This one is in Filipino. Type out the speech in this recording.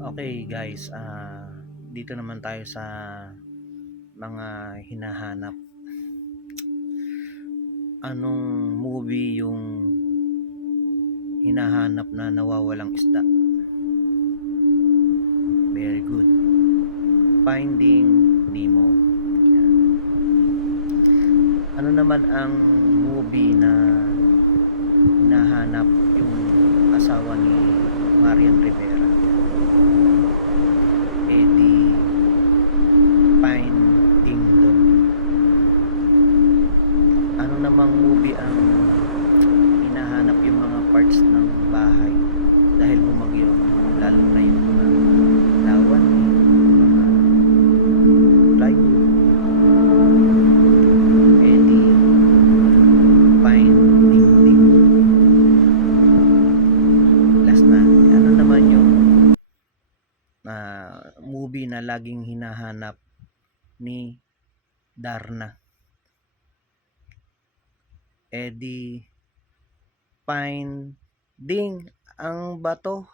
Okay guys, dito naman tayo sa mga hinahanap. Anong movie yung hinahanap na nawawalang isda? Very good. Finding Nemo. Yan. Ano naman ang movie na hinahanap yung asawa ni Marian Rivera? Eddie Finding Dory. Ano namang movie ang hinahanap yung mga parts ng bahay dahil bumagyo, lalo na yung mga lawan, mga plywood? Eddie Finding Dory. Last na, ano naman yung movie na laging hinahanap ni Darna? Eddie Finding ang bato.